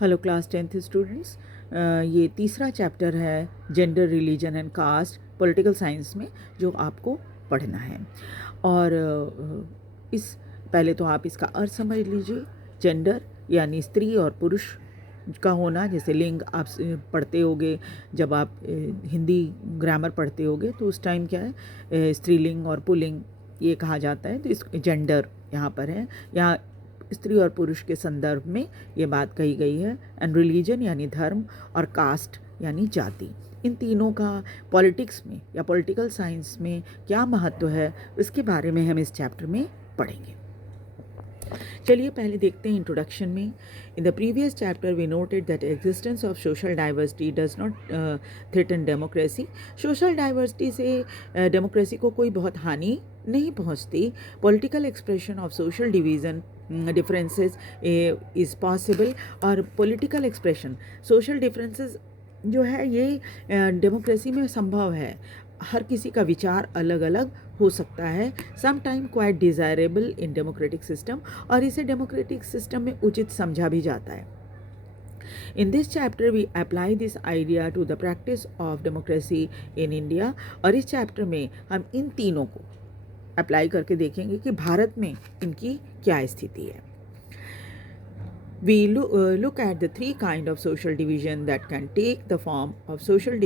Hello class 10th students, ये तीसरा chapter है gender, religion and caste political science में जो आपको पढ़ना है। और इस पहले तो आप इसका अर्थ समझ लीजिए। जेंडर यानी स्त्री और पुरुष का होना, जैसे लिंग आप पढ़ते होगे जब आप हिंदी ग्रामर पढ़ते होगे तो उस टाइम क्या है, स्त्रीलिंग और पुल्लिंग ये कहा जाता है। तो इस जेंडर यहाँ पर है, यहाँ स्त्री और पुरुष के संदर्भ में ये बात कही गई है। एंड रिलीजन यानी धर्म, और कास्ट यानी जाति। इन तीनों का पॉलिटिक्स में या पॉलिटिकल साइंस में क्या महत्व है, इसके बारे में हम इस चैप्टर में पढ़ेंगे। चलिए पहले देखते हैं इंट्रोडक्शन में। In the previous chapter we noted that existence of social diversity does not threaten democracy. Social diversity से डेमोक्रेसी को कोई बहुत हानि नहीं पहुंचती। Political expression of social division differences is possible. और पॉलिटिकल एक्सप्रेशन सोशल डिफरेंसेस जो है ये डेमोक्रेसी में संभव है। हर किसी का विचार अलग अलग हो सकता है, some time quite desirable in democratic system, और इसे डेमोक्रेटिक सिस्टम में उचित समझा भी जाता है। In this chapter we apply this idea to the practice of democracy in India. और इस चैप्टर में हम इन तीनों को अप्लाई करके देखेंगे कि भारत में इनकी क्या स्थिति है। We look at the three kind of social division that can take the form of social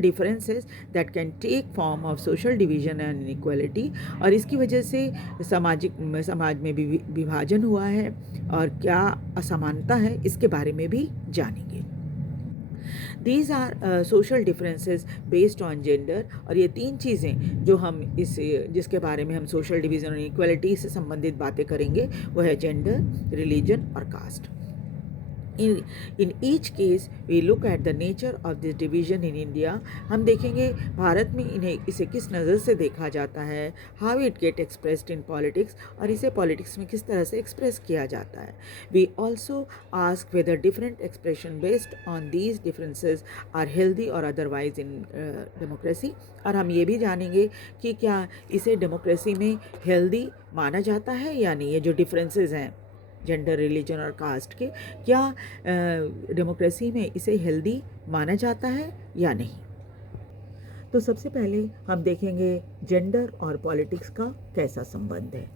differences that can take form of social division and inequality। और इसकी वजह से समाज में भी विभाजन हुआ है और क्या असमानता है, इसके बारे में भी जानेंगे। These are social differences based on gender। और ये तीन चीज़ें जो हम जिसके बारे में हम सोशल डिवीज़न और इक्वलिटी से संबंधित बातें करेंगे वो है जेंडर, रिलीजन और cast. In each case we look at the nature of this division in India। हम देखेंगे भारत में इसे किस नज़र से देखा जाता है, how it get expressed in politics, और इसे पॉलिटिक्स में किस तरह से एक्सप्रेस किया जाता है। We also ask whether different expression based on these differences are healthy or otherwise in democracy। और हम ये भी जानेंगे कि क्या इसे डेमोक्रेसी में हेल्दी माना जाता है या नहीं। ये जो डिफरेंसेस हैं जेंडर, रिलीजन और कास्ट के, क्या डेमोक्रेसी में इसे हेल्दी माना जाता है या नहीं। तो सबसे पहले हम देखेंगे जेंडर और पॉलिटिक्स का कैसा संबंध है।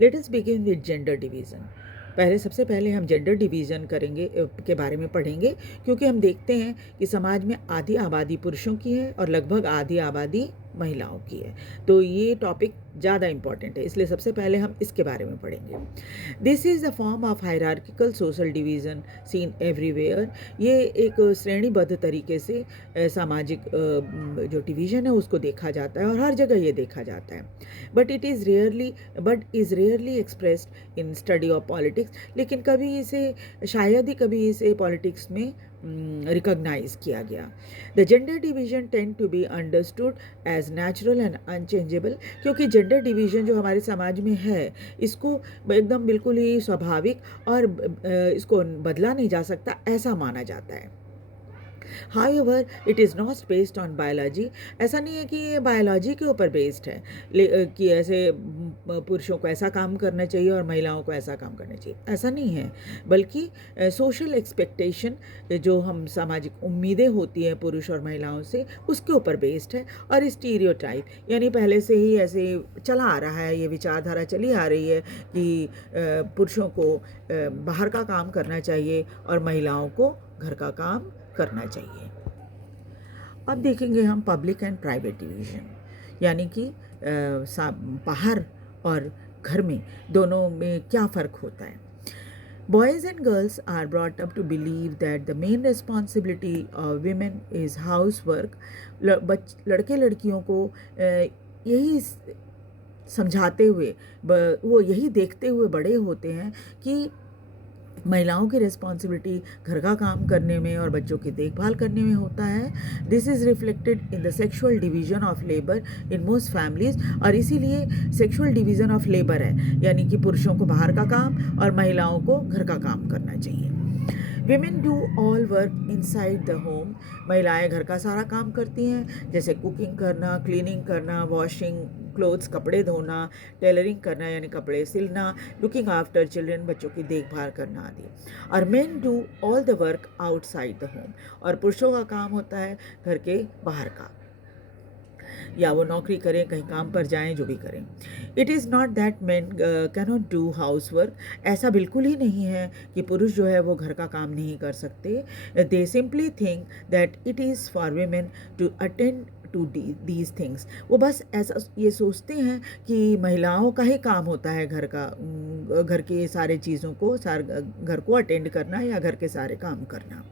Let us begin with gender division. सबसे पहले हम जेंडर डिवीज़न करेंगे के बारे में पढ़ेंगे, क्योंकि हम देखते हैं कि समाज में आधी आबादी पुरुषों की है और लगभग आधी आबादी महिलाओं की है। तो ये टॉपिक ज़्यादा इम्पॉर्टेंट है, इसलिए सबसे पहले हम इसके बारे में पढ़ेंगे। This is the form of hierarchical social division seen everywhere. ये एक श्रेणीबद्ध तरीके से सामाजिक जो डिवीज़न है उसको देखा जाता है और हर जगह ये देखा जाता है। But is rarely expressed in study of politics. लेकिन शायद ही कभी इसे पॉलिटिक्स में रिकॉग्नाइज किया गया। The gender division tend to be understood as natural and unchangeable. क्योंकि जेंडर डिवीज़न जो हमारे समाज में है इसको एकदम बिल्कुल ही स्वाभाविक और इसको बदला नहीं जा सकता ऐसा माना जाता है। However, it is not based on biology। ऐसा नहीं है कि ये बायोलॉजी के ऊपर बेस्ड है कि ऐसे पुरुषों को ऐसा काम करना चाहिए और महिलाओं को ऐसा काम करना चाहिए, ऐसा नहीं है। बल्कि सोशल एक्सपेक्टेशन, जो हम सामाजिक उम्मीदें होती हैं पुरुष और महिलाओं से, उसके ऊपर बेस्ड है। और स्टीरियोटाइप यानी पहले से ही ऐसे चला आ रहा है, ये विचारधारा चली आ रही है कि पुरुषों को बाहर का काम करना चाहिए और महिलाओं को घर का काम करना चाहिए। अब देखेंगे हम पब्लिक एंड प्राइवेट डिवीज़न, यानी कि बाहर और घर में दोनों में क्या फ़र्क होता है। Boys and girls are brought up to believe that the main responsibility of women is housework। लड़के लड़कियों को यही समझाते हुए वो यही देखते हुए बड़े होते हैं कि महिलाओं की रिस्पॉन्सिबिलिटी घर का काम करने में और बच्चों की देखभाल करने में होता है। This is reflected in the sexual division of labour in most families. और इसीलिए सेक्शुअल डिवीज़न ऑफ लेबर है, यानी कि पुरुषों को बाहर का काम और महिलाओं को घर का काम करना चाहिए। Women do all work inside the home। महिलाएं घर का सारा काम करती हैं, जैसे कुकिंग करना, क्लीनिंग करना, वॉशिंग, क्लोथ्स कपड़े धोना, टेलरिंग करना यानी कपड़े सिलना, लुकिंग आफ्टर चिल्ड्रन बच्चों की देखभाल करना आदि। और main do all the work outside the home, और पुरुषों का काम होता है घर के बाहर का, या वो नौकरी करें, कहीं काम पर जाएं, जो भी करें। It is not that man cannot do house work, ऐसा बिल्कुल ही नहीं है कि पुरुष जो है वो घर का काम नहीं कर सकते। They simply think that it is for women to attend to these things, वो बस ऐसा ये सोचते हैं कि महिलाओं का ही काम होता है घर का, घर के सारे चीज़ों को, घर को अटेंड करना या घर के सारे काम करना।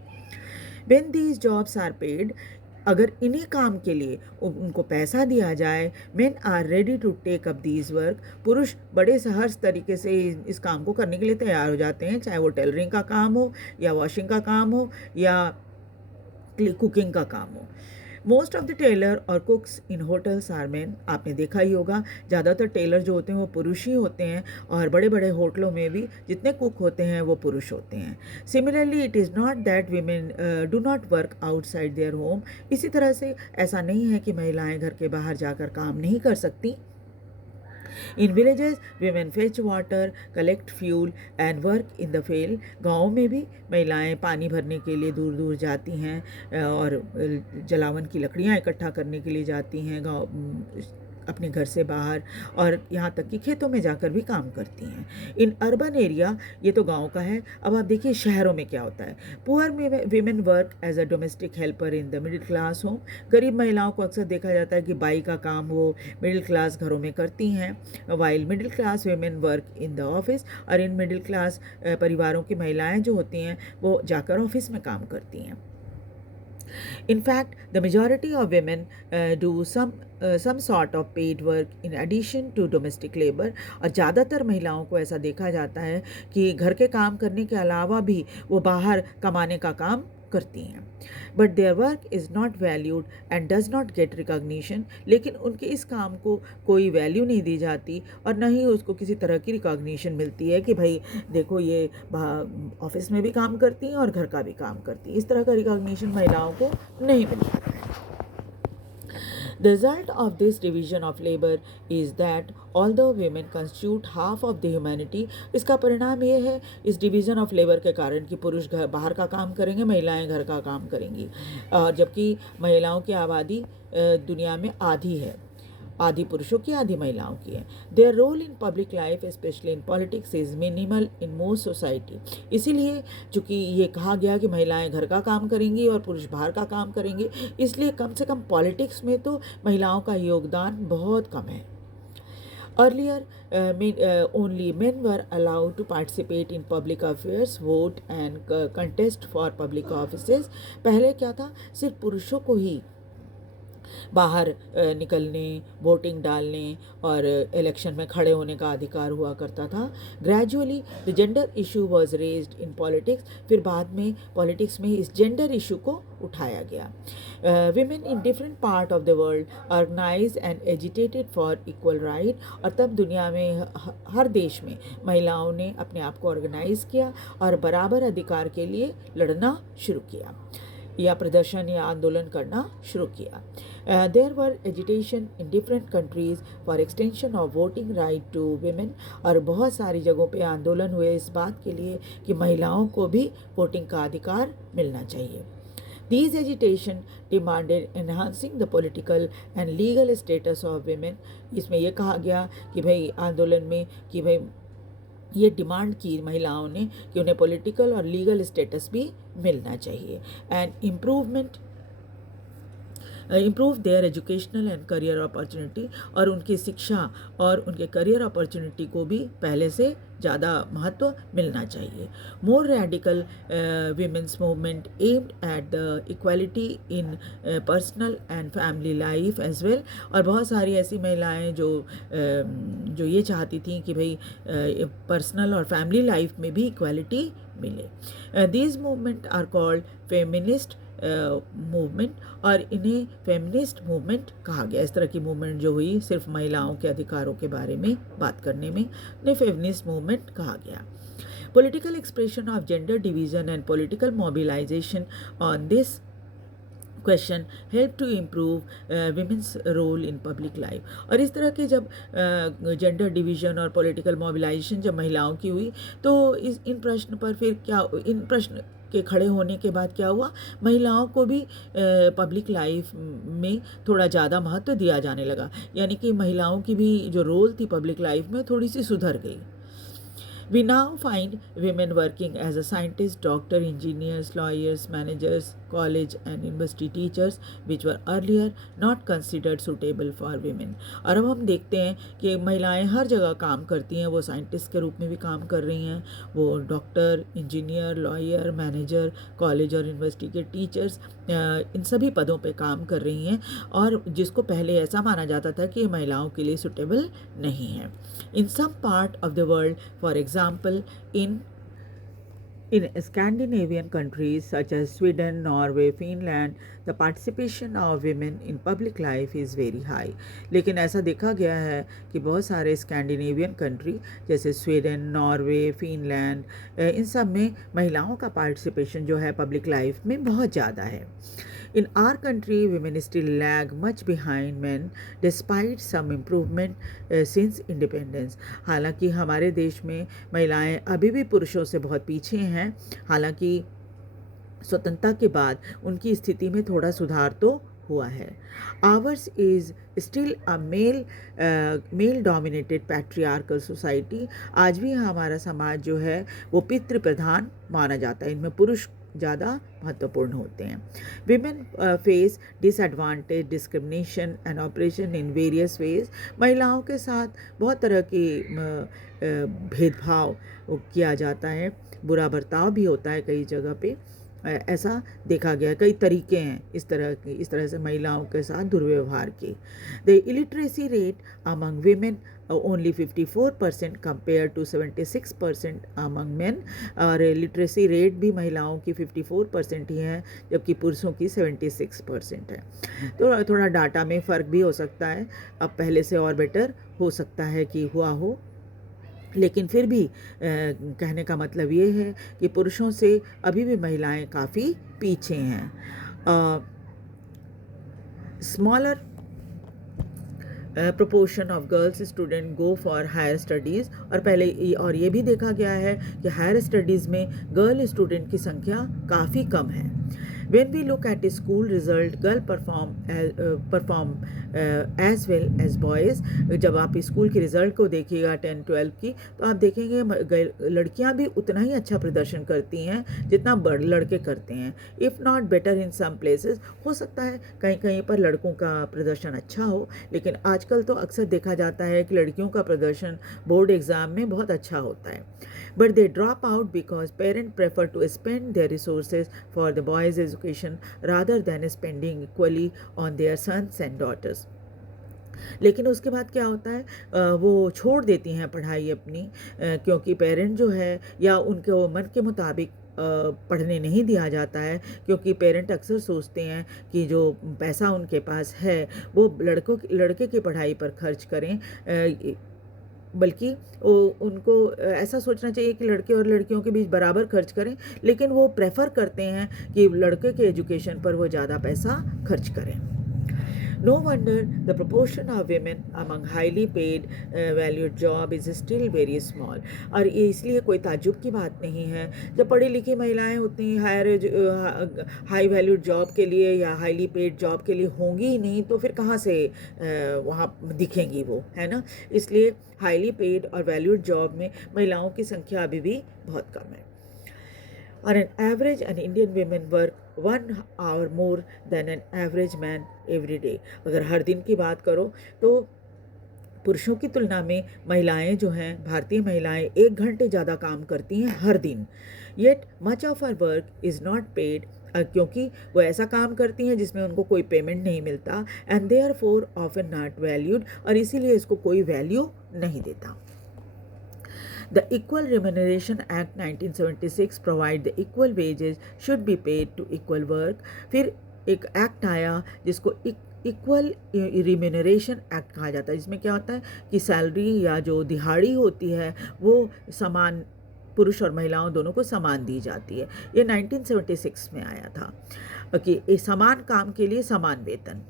When these jobs are paid, अगर इन्हीं काम के लिए उनको पैसा दिया जाए, men are ready to take up these work, पुरुष बड़े सहर्ष तरीके से इस काम को करने के लिए तैयार हो जाते हैं, चाहे वो टेलरिंग का काम हो या वॉशिंग का काम हो या कुकिंग का काम हो। मोस्ट ऑफ द टेलर और cooks in hotels are men, आपने देखा ही होगा ज़्यादातर टेलर जो होते हैं वो पुरुष ही होते हैं, और बड़े बड़े होटलों में भी जितने कुक होते हैं वो पुरुष होते हैं। Similarly it is not that women do not work outside their home, इसी तरह से ऐसा नहीं है कि महिलाएं घर के बाहर जाकर काम नहीं कर सकती। In villages women fetch water, collect fuel and work in the field, गाँव में भी महिलाएं पानी भरने के लिए दूर दूर जाती हैं और जलावन की लकड़ियाँ इकट्ठा करने के लिए जाती हैं गाँव अपने घर से बाहर, और यहाँ तक कि खेतों में जाकर भी काम करती हैं। इन अर्बन एरिया, ये तो गांव का है। अब आप देखिए शहरों में क्या होता है। Poor women work as a domestic helper in the middle class home, गरीब महिलाओं को अक्सर देखा जाता है कि बाई का काम वो मिडिल क्लास घरों में करती हैं, while middle class women work in the office, और इन मिडिल क्लास परिवारों की महिलाएँ जो होती हैं वो जाकर ऑफिस में काम करती हैं। In fact, the majority of women do some sort of paid work in addition to domestic labor, और ज़्यादातर महिलाओं को ऐसा देखा जाता है कि घर के काम करने के अलावा भी वो बाहर कमाने का काम करती हैं। But their work is not valued and does not gate recognition, लेकिन उनके इस काम को कोई वैल्यू नहीं दी जाती और न ही उसको किसी तरह की रिकॉग्निशन मिलती है कि भाई देखो ये ऑफिस में भी काम करती हैं और घर का भी काम करती हैं। इस तरह का रिकॉग्निशन महिलाओं को नहीं मिलता है। The result of this division of labor is that although women constitute half of the humanity, इसका परिणाम ये है इस डिवीज़न ऑफ लेबर के कारण कि पुरुष घर बाहर का काम करेंगे, महिलाएं घर का काम करेंगी, और जबकि महिलाओं की आबादी दुनिया में आधी है, आधी पुरुषों की आधी महिलाओं की है। Their role in public life specially in politics is minimal in most society, इसीलिए चूँकि ये कहा गया कि महिलाएं घर का काम करेंगी और पुरुष बाहर का काम करेंगे, इसलिए कम से कम पॉलिटिक्स में तो महिलाओं का योगदान बहुत कम है। Earlier, only men were allowed to participate in public affairs, vote and contest for public offices. पहले क्या था, सिर्फ पुरुषों को ही बाहर निकलने, वोटिंग डालने और इलेक्शन में खड़े होने का अधिकार हुआ करता था। Gradually the gender issue was raised in politics, फिर बाद में पॉलिटिक्स में इस जेंडर इशू को उठाया गया। Women in different part of the world organise and agitated for equal right, और तब दुनिया में हर देश में महिलाओं ने अपने आप को ऑर्गेनाइज किया और बराबर अधिकार के लिए लड़ना शुरू किया या प्रदर्शन या आंदोलन करना शुरू किया। There were agitation in different countries for extension of voting right to women, और बहुत सारी जगहों पे आंदोलन हुए इस बात के लिए कि महिलाओं को भी वोटिंग का अधिकार मिलना चाहिए। These agitation demanded enhancing the political and legal status of women. इसमें यह कहा गया कि भाई आंदोलन में कि भाई ये डिमांड की महिलाओं ने कि उन्हें पॉलिटिकल और लीगल स्टेटस भी मिलना चाहिए, and improve their educational and career opportunity, और उनकी शिक्षा और उनके करियर अपॉर्चुनिटी को भी पहले से ज़्यादा महत्व मिलना चाहिए। More radical women's movement aimed at the equality in personal and family life as well, और बहुत सारी ऐसी महिलाएं जो ये चाहती थी कि भाई पर्सनल और फैमिली लाइफ में भी इक्वालिटी मिले। These movement are called feminist movement, और इन्हें फेमिनिस्ट मूवमेंट कहा गया। इस तरह की मूवमेंट जो हुई सिर्फ महिलाओं के अधिकारों के बारे में बात करने में, इन्हें फेमिनिस्ट मूवमेंट कहा गया। Political expression of gender division and political mobilization on this question help to improve women's role in public life. और इस तरह के जब जेंडर डिवीज़न और पॉलिटिकल मोबिलाइजेशन जब महिलाओं की हुई, तो इन प्रश्न पर फिर क्या, इन प्रश्न के खड़े होने के बाद क्या हुआ, महिलाओं को भी पब्लिक लाइफ में थोड़ा ज़्यादा महत्व दिया जाने लगा, यानी कि महिलाओं की भी जो रोल थी पब्लिक लाइफ में थोड़ी सी सुधर गई। We now find women working as a scientist, doctor, engineers, lawyers, managers, college and university teachers, which were earlier not considered suitable for women. और अब हम देखते हैं कि महिलाएं हर जगह काम करती हैं, वो साइंटिस्ट के रूप में भी काम कर रही हैं, वो doctor, engineer, lawyer, manager, college और यूनिवर्सिटी के टीचर्स, इन सभी पदों पे काम कर रही हैं, और जिसको पहले ऐसा माना जाता था कि ये महिलाओं के लिए सुटेबल नहीं है। In some part of the world, for example, in Scandinavian countries such as Sweden, Norway, Finland, the participation of women in public life is very high. लेकिन ऐसा देखा गया है कि बहुत सारे स्कैंडिनेवियन कंट्री जैसे स्वीडन, नॉर्वे, फिनलैंड, इन सब में महिलाओं का पार्टिसिपेशन जो है पब्लिक लाइफ में बहुत ज़्यादा है। In our country, women still lag much behind men despite some improvement since independence. हालांकि हमारे देश में महिलाएं अभी भी पुरुषों से बहुत पीछे हैं, हालांकि स्वतंत्रता के बाद उनकी स्थिति में थोड़ा सुधार तो हुआ है। Ours is still a male dominated patriarchal society. आज भी हमारा समाज जो है वो पितृ प्रधान माना जाता है, इनमें पुरुष ज़्यादा महत्वपूर्ण होते हैं। Women face disadvantage, discrimination and oppression in various ways. महिलाओं के साथ बहुत तरह की भेदभाव किया जाता है, बुरा बर्ताव भी होता है कई जगह पे, ऐसा देखा गया। कई तरीके हैं इस तरह से महिलाओं के साथ दुर्व्यवहार के। The illiteracy rate among women only 54% compare to 76% among men, और लिटरेसी रेट भी महिलाओं की 54% ही है जबकि पुरुषों की 76% है। तो थोड़ा डाटा में फ़र्क भी हो सकता है, अब पहले से और बेटर हो सकता है कि हुआ हो, लेकिन फिर भी कहने का मतलब ये है कि पुरुषों से अभी भी महिलाएं काफ़ी पीछे हैं। Smaller proportion of girls student go for higher studies, और ये भी देखा गया है कि हायर स्टडीज़ में गर्ल स्टूडेंट की संख्या काफ़ी कम है। When we look at the school result, girl perform as well as boys. जब आप स्कूल के रिज़ल्ट को देखिएगा 10-12 की, तो आप देखेंगे लड़कियां भी उतना ही अच्छा प्रदर्शन करती हैं जितना लड़के करते हैं, if not better in some places. हो सकता है कहीं कहीं पर लड़कों का प्रदर्शन अच्छा हो, लेकिन आजकल तो अक्सर देखा जाता है कि लड़कियों का प्रदर्शन बोर्ड एग्ज़ाम में बहुत अच्छा होता है। But they drop out because parents prefer to spend their resources for the boys' education rather than spending equally on their sons and daughters. लेकिन उसके बाद क्या होता है, वो छोड़ देती हैं पढ़ाई अपनी, क्योंकि पेरेंट जो है या उनके मन के मुताबिक पढ़ने नहीं दिया जाता है, क्योंकि पेरेंट अक्सर सोचते हैं कि जो पैसा उनके पास है वो लड़के की पढ़ाई पर खर्च करें, बल्कि उनको ऐसा सोचना चाहिए कि लड़के और लड़कियों के बीच बराबर खर्च करें, लेकिन वो प्रेफर करते हैं कि लड़के के एजुकेशन पर वो ज़्यादा पैसा खर्च करें। No wonder the proportion of women among highly paid valued job is still very small. और ये इसलिए कोई ताज्जुब की बात नहीं है, जब पढ़ी लिखी महिलाएं उतनी हाई वैल्यूड जॉब के लिए या हाईली पेड जॉब के लिए होंगी ही नहीं, तो फिर कहाँ से वहाँ दिखेंगी वो, है ना। इसलिए हाईली पेड और वैल्यूड जॉब में महिलाओं की संख्या अभी भी बहुत कम है। On an average, an Indian women work 1 hour more than an average man every day. अगर हर दिन की बात करो तो पुरुषों की तुलना में महिलाएं जो हैं, भारतीय महिलाएं 1 घंटे ज़्यादा काम करती हैं हर दिन। Yet much of our work is not paid, क्योंकि वो ऐसा काम करती हैं जिसमें उनको कोई पेमेंट नहीं मिलता, and therefore often not valued, और इसीलिए इसको कोई वैल्यू नहीं देता। The Equal Remuneration Act 1976 provide the equal wages should be paid to equal work. फिर एक एक्ट आया जिसको इक्वल रिम्यूनरेशन एक्ट कहा जाता है, जिसमें क्या होता है कि सैलरी या जो दिहाड़ी होती है वो समान पुरुष और महिलाओं दोनों को समान दी जाती है। ये 1976 में आया था कि समान काम के लिए समान वेतन।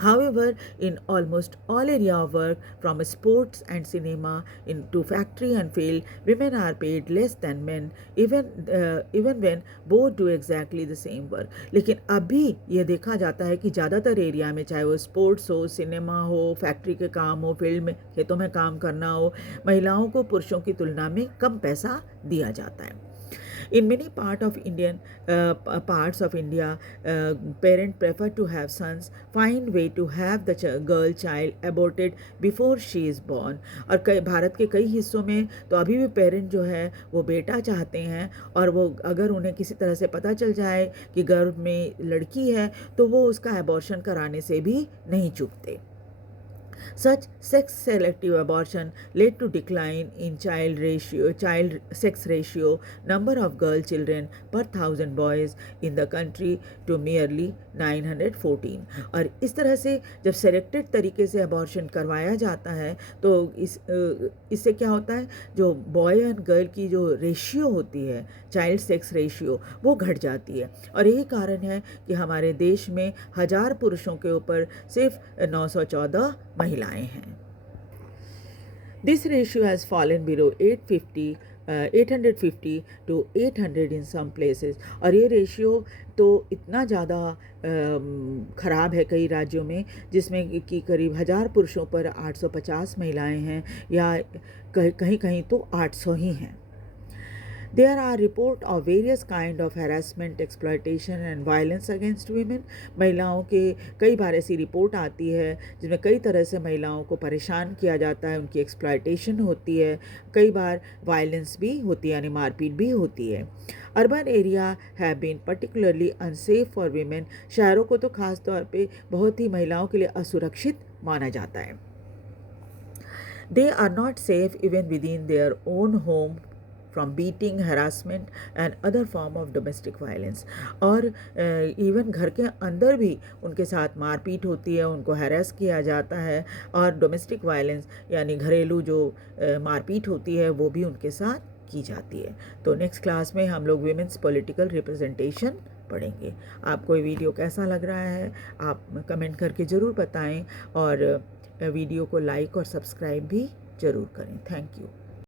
However, in almost all area of work, from sports and cinema into factory and field, women are paid less than men, even when both do exactly the same work. लेकिन अभी ये देखा जाता है कि ज़्यादातर एरिया में, चाहे वो स्पोर्ट्स हो, सिनेमा हो, फैक्ट्री के काम हो, फील्ड में खेतों में काम करना हो, महिलाओं को पुरुषों की तुलना में कम पैसा दिया जाता है। In many parts of India, parents prefer to have sons, find way to have the girl child aborted before she is born. और भारत के कई हिस्सों में तो अभी भी पेरेंट जो है वो बेटा चाहते हैं, और वो अगर उन्हें किसी तरह से पता चल जाए कि गर्भ में लड़की है तो वो उसका एबॉर्शन कराने से भी नहीं चूकते। Such sex-selective abortion led to decline in child sex ratio, number of girl children per 1,000 boys in the country to merely 914. और इस तरह से जब सेलेक्टेड तरीके से अबॉर्शन करवाया जाता है तो इससे क्या होता है, जो बॉय एंड गर्ल की जो रेशियो होती है, चाइल्ड सेक्स रेशियो, वो घट जाती है। और यही कारण है कि हमारे देश में 1000 पुरुषों के ऊपर सिर्फ 914 महिलाएं हैं। This ratio has fallen below 850 to 800 in some places. और ये रेशियो तो इतना ज़्यादा ख़राब है कई राज्यों में, जिसमें कि करीब 1000 पुरुषों पर 850 महिलाएं हैं, या कहीं कहीं तो 800 ही हैं। There are reports of various kind of harassment, exploitation and violence against women. महिलाओं के कई बार ऐसी रिपोर्ट आती है जिसमें कई तरह से महिलाओं को परेशान किया जाता है, उनकी एक्सप्लॉयटेशन होती है, कई बार वायलेंस भी होती है, यानी मारपीट भी होती है। Urban area have been particularly unsafe for women. शहरों को तो खास तौर पे बहुत ही महिलाओं के लिए असुरक्षित माना जाता है. They are not safe even within their own home from beating, harassment and other form of domestic violence. और इवन घर के अंदर भी उनके साथ मारपीट होती है, उनको हैरेस किया जाता है, और डोमेस्टिक वायलेंस यानी घरेलू जो मारपीट होती है वो भी उनके साथ की जाती है. तो नेक्स्ट क्लास में हम लोग विमेंस पॉलिटिकल रिप्रेजेंटेशन पढ़ेंगे. आपको ये वीडियो कैसा लग रहा है आप कमेंट करके ज़रूर बताएं, और वीडियो को लाइक और सब्सक्राइब भी ज़रूर करें. Thank you.